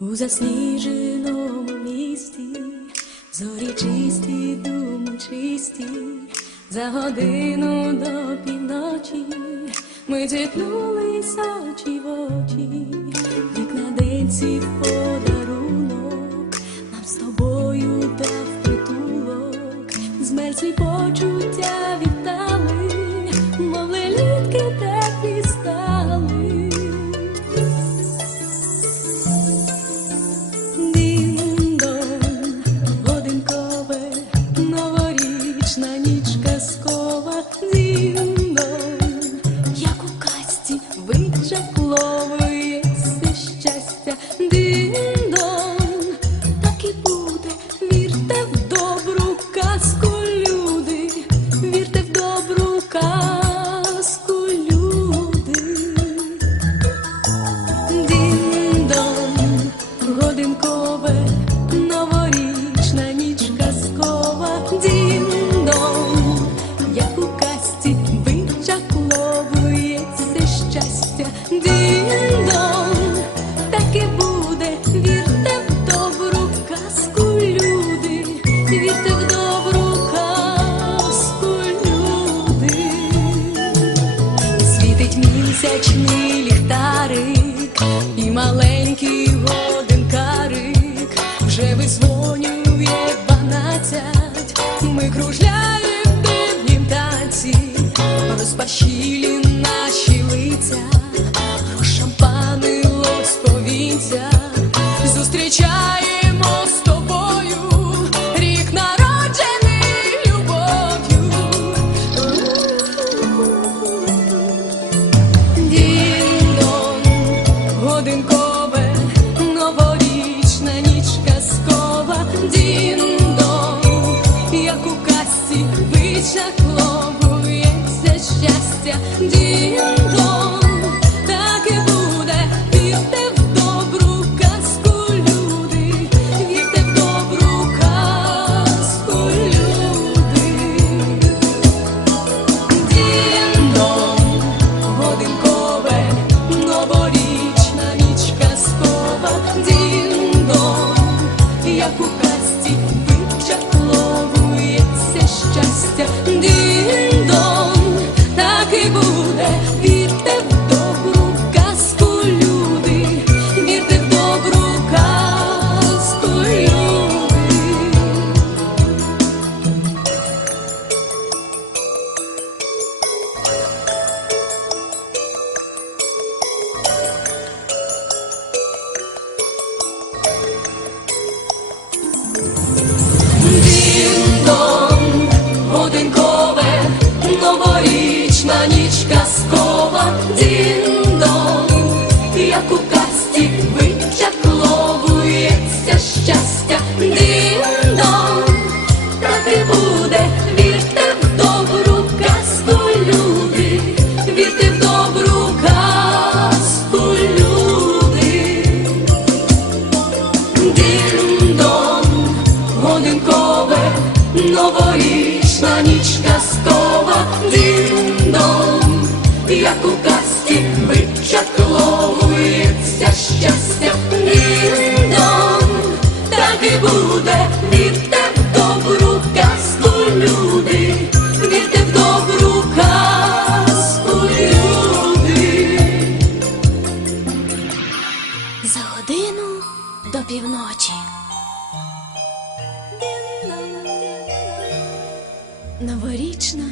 засніженому місті, зорі чисті, думи чисті, за годину до півночі ми зіткнулися очі в очі, вікна денці подарунок, годинкове, новорічна ніч казкова. Дін-дон, як у казці вичакловується щастя. Дін-дон, так і буде, вірте в добру казку, люди, вірте в добру казку, люди. Світить місячний ліхтарик і маленький Ми кружляємо в дивнім танці, розпашілі наші лиця, повінця, зустрічаємо з тобою рік народжений любов'ю. Дін-дон, годинкове, новорічна ніч казкова. Щастя. Буде, вірте в добру казку, люди, вірте в добру казку, люди. Дін-дон, годинкове, новорічна ніч казкова. Дін-дон, як у казці вичакловується щастя. Дін-дон, так і буде, вірте Новорічна